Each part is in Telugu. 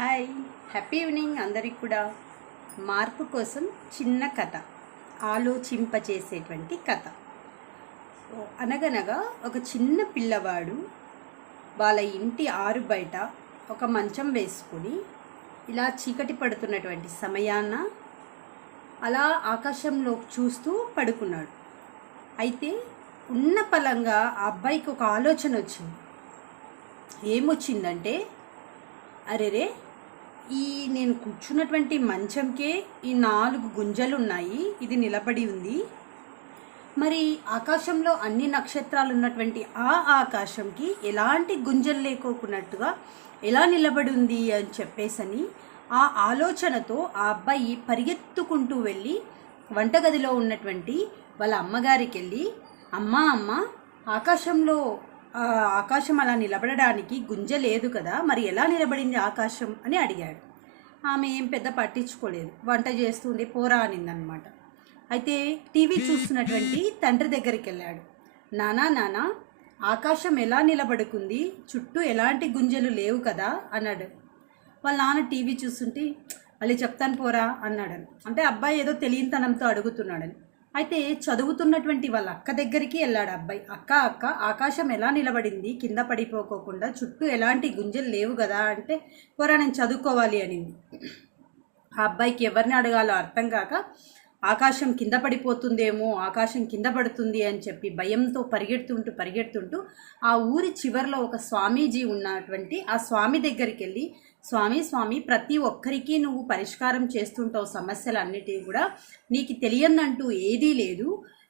హాయ్, హ్యాపీ ఈవినింగ్ అందరికి కూడా. మార్పు కోసం చిన్న కథ, ఆలోచింపచేసేటువంటి కథ. అనగనగా ఒక చిన్న పిల్లవాడు వాళ్ళ ఇంటి ఆరు బయట ఒక మంచం వేసుకుని ఇలా చీకటి పడుతున్నటువంటి సమయాన అలా ఆకాశంలో చూస్తూ పడుకున్నాడు. అయితే ఉన్న పలంగా ఆ అబ్బాయికి ఒక ఆలోచన వచ్చింది. ఏమొచ్చిందంటే, అరెరే, నేను కూర్చున్నటువంటి మంచంకే ఈ 4 గుంజలు ఉన్నాయి, ఇది నిలబడి ఉంది. మరి ఆకాశంలో అన్ని నక్షత్రాలు ఉన్నటువంటి ఆ ఆకాశంకి ఎలాంటి గుంజలు లేకోకున్నట్టుగా ఎలా నిలబడి ఉంది అని చెప్పేసని ఆ ఆలోచనతో ఆ అబ్బాయి పరిగెత్తుకుంటూ వెళ్ళి వంటగదిలో ఉన్నటువంటి వాళ్ళ అమ్మగారికి వెళ్ళి, అమ్మ ఆకాశం అలా నిలబడడానికి గుంజ లేదు కదా, మరి ఎలా నిలబడింది ఆకాశం అని అడిగాడు. ఆమె ఏం పెద్ద పట్టించుకోలేదు, వంట చేస్తుండే పోరా అనిందనమాట. అయితే టీవీ చూస్తున్నటువంటి తండ్రి దగ్గరికి వెళ్ళాడు. నానా ఆకాశం ఎలా నిలబడుకుంది, చుట్టూ ఎలాంటి గుంజలు లేవు కదా అన్నాడు. వాళ్ళ నాన్న టీవీ చూస్తుంటే, మళ్ళీ చెప్తాను పోరా అన్నాడని. అంటే అబ్బాయి ఏదో తెలియనితనంతో అడుగుతున్నాడని. అయితే చదువుతున్నటువంటి వాళ్ళ అక్క దగ్గరికి వెళ్ళాడు అబ్బాయి. అక్క ఆకాశం ఎలా నిలబడింది కింద పడిపోకోకుండా, చుట్టూ ఎలాంటి గుంజలు లేవు కదా అంటే, పోరా నేను చదువుకోవాలి అనింది. ఆ అబ్బాయికి ఎవరిని అడగాలో అర్థం కాక, ఆకాశం కింద పడిపోతుందేమో, ఆకాశం కింద పడుతుంది అని చెప్పి భయంతో పరిగెడుతుంటూ ఆ ఊరి చివరిలో ఒక స్వామీజీ ఉన్నటువంటి ఆ స్వామి దగ్గరికి వెళ్ళి, స్వామి ప్రతి ఒక్కరికి నువ్వు పరిష్కారం చేస్తుంటావు సమస్యలన్నిటివి కూడా, నీకు తెలియనంటూ ఏదీ లేదు,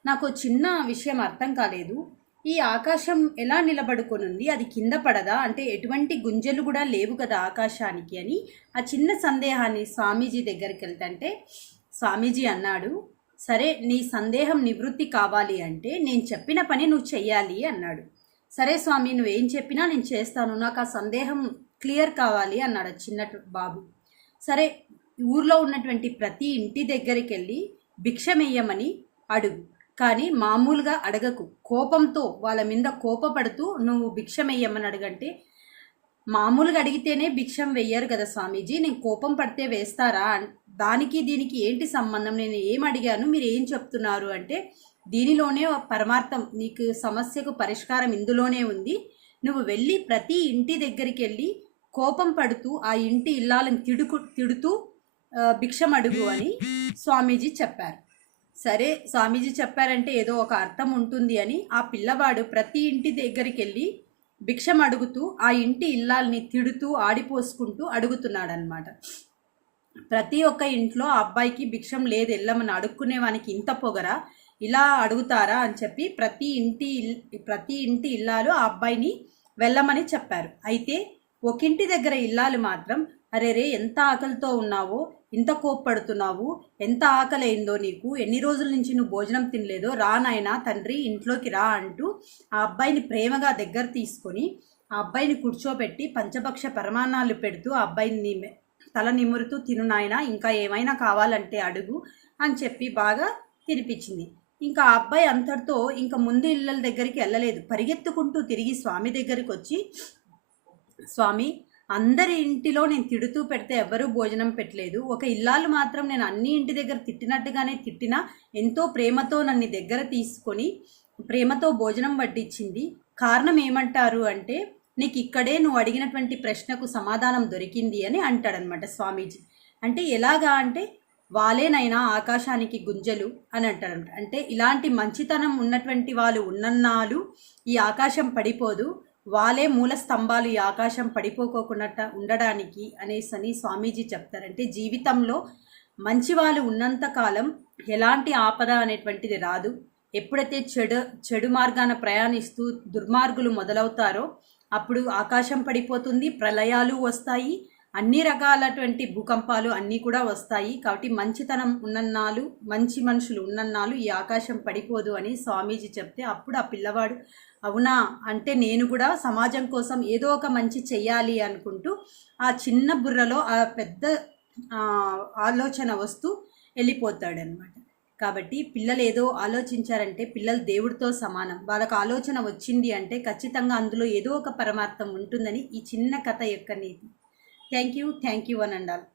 నాకు చిన్న విషయం అర్థం కాలేదు, ఈ ఆకాశం ఎలా నిలబడుకొనుంది, అది కింద పడదా అంటే ఎటువంటి గుంజలు కూడా లేవు కదా ఆకాశానికి అని ఆ చిన్న సందేహాన్ని స్వామీజీ దగ్గరికి వెళ్తుంటే స్వామీజీ అన్నాడు, సరే నీ సందేహం నివృత్తి కావాలి అంటే నేను చెప్పిన పని నువ్వు చెయ్యాలి అన్నాడు. సరే స్వామి, నువ్వేం చెప్పినా నేను చేస్తాను, నాకు ఆ సందేహం క్లియర్ కావాలి అన్నాడు చిన్న బాబు. సరే, ఊర్లో ఉన్నటువంటి ప్రతి ఇంటి దగ్గరికి వెళ్ళి భిక్షమెయ్యమని అడుగు, కానీ మామూలుగా అడగకు, కోపంతో వాళ్ళ మీద కోపపడుతూ నువ్వు భిక్షమెయ్యమని అడగంటే, మామూలుగా అడిగితేనే భిక్షం వెయ్యరు కదా స్వామీజీ, నేను కోపం పడితే వేస్తారా, దానికి దీనికి ఏంటి సంబంధం, నేను ఏం అడిగాను మీరు ఏం చెప్తున్నారు అంటే, దీనిలోనే పరమార్థం, నీకు సమస్యకు పరిష్కారం ఇందులోనే ఉంది, నువ్వు వెళ్ళి ప్రతి ఇంటి దగ్గరికి వెళ్ళి కోపం పడుతూ ఆ ఇంటి ఇల్లాలను తిడుతూ భిక్షం అడుగు అని స్వామీజీ చెప్పారు. సరే, స్వామీజీ చెప్పారంటే ఏదో ఒక అర్థం ఉంటుంది అని ఆ పిల్లవాడు ప్రతి ఇంటి దగ్గరికి వెళ్ళి భిక్షం అడుగుతూ ఆ ఇంటి ఇల్లాలని తిడుతూ ఆడిపోసుకుంటూ అడుగుతున్నాడనమాట. ప్రతి ఒక్క ఇంట్లో ఆ అబ్బాయికి భిక్షం లేదు వెళ్ళమని అడుక్కునేవానికి ఇంత పొగరా, ఇలా అడుగుతారా అని చెప్పి ప్రతి ఇంటి ఇల్లాలు ఆ అబ్బాయిని వెళ్ళమని చెప్పారు. అయితే ఒకింటి దగ్గర ఇల్లాలు మాత్రం, అరేరే ఎంత ఆకలితో ఉన్నావో, ఇంత కోప్పడుతున్నావు, ఎంత ఆకలి అయిందో నీకు, ఎన్ని రోజుల నుంచి నువ్వు భోజనం తినలేదో, రా నాయనా తండ్రి ఇంట్లోకి రా అంటూ ఆ అబ్బాయిని ప్రేమగా దగ్గర తీసుకొని ఆ అబ్బాయిని కూర్చోబెట్టి పంచభక్ష పరమాన్నాలు పెడుతూ ఆ అబ్బాయిని తల నిమురుతూ, తిను నాయనా, ఇంకా ఏమైనా కావాలంటే అడుగు అని చెప్పి బాగా తినిపించింది. ఇంకా ఆ అబ్బాయి అంతటితో ఇంకా ముందు ఇళ్ళ దగ్గరికి వెళ్ళలేదు, పరిగెత్తుకుంటూ తిరిగి స్వామి దగ్గరికి వచ్చి, స్వామి, అందరి ఇంటిలో నేను తిడుతూ పెడితే ఎవరూ భోజనం పెట్టలేదు, ఒక ఇల్లాలు మాత్రం నేను అన్ని ఇంటి దగ్గర తిట్టినట్టుగానే తిట్టినా ఎంతో ప్రేమతో నన్ను దగ్గర తీసుకొని ప్రేమతో భోజనం వడ్డించింది, కారణం ఏమంటారు అంటే, నీకు ఇక్కడే నువ్వు అడిగినటువంటి ప్రశ్నకు సమాధానం దొరికింది అని అంటాడనమాట స్వామీజీ. అంటే ఎలాగా అంటే, వాళ్ళేనైనా ఆకాశానికి గుంజలు అని అంటారంట. అంటే ఇలాంటి మంచితనం ఉన్నటువంటి వాళ్ళు ఉన్నన్నాళ్ళు ఈ ఆకాశం పడిపోదు, వాళ్ళే మూల స్తంభాలు ఈ ఆకాశం పడిపోకోకుండా ఉండడానికి అనేసి స్వామీజీ చెప్తారంటే, జీవితంలో మంచి వాళ్ళు ఉన్నంతకాలం ఎలాంటి ఆపద అనేటువంటిది రాదు. ఎప్పుడైతే చెడు మార్గాన ప్రయాణిస్తూ దుర్మార్గులు మొదలవుతారో అప్పుడు ఆకాశం పడిపోతుంది, ప్రళయాలు వస్తాయి, అన్ని రకాలటువంటి భూకంపాలు అన్నీ కూడా వస్తాయి. కాబట్టి మంచితనం ఉన్నన్నాళ్ళు, మంచి మనుషులు ఉన్నన్నాళ్ళు ఈ ఆకాశం పడిపోదు అని స్వామీజీ చెప్తే, అప్పుడు ఆ పిల్లవాడు అవునా అంటే నేను కూడా సమాజం కోసం ఏదో ఒక మంచి చెయ్యాలి అనుకుంటూ ఆ చిన్న బుర్రలో ఆ పెద్ద ఆలోచన వస్తూ వెళ్ళిపోతాడనమాట. కాబట్టి పిల్లలు ఏదో ఆలోచించారంటే పిల్లలు దేవుడితో సమానం, వాళ్ళకు ఆలోచన వచ్చింది అంటే ఖచ్చితంగా అందులో ఏదో ఒక పరమార్థం ఉంటుందని ఈ చిన్న కథ యొక్క నీతి. థ్యాంక్ యూ అని అండాలి.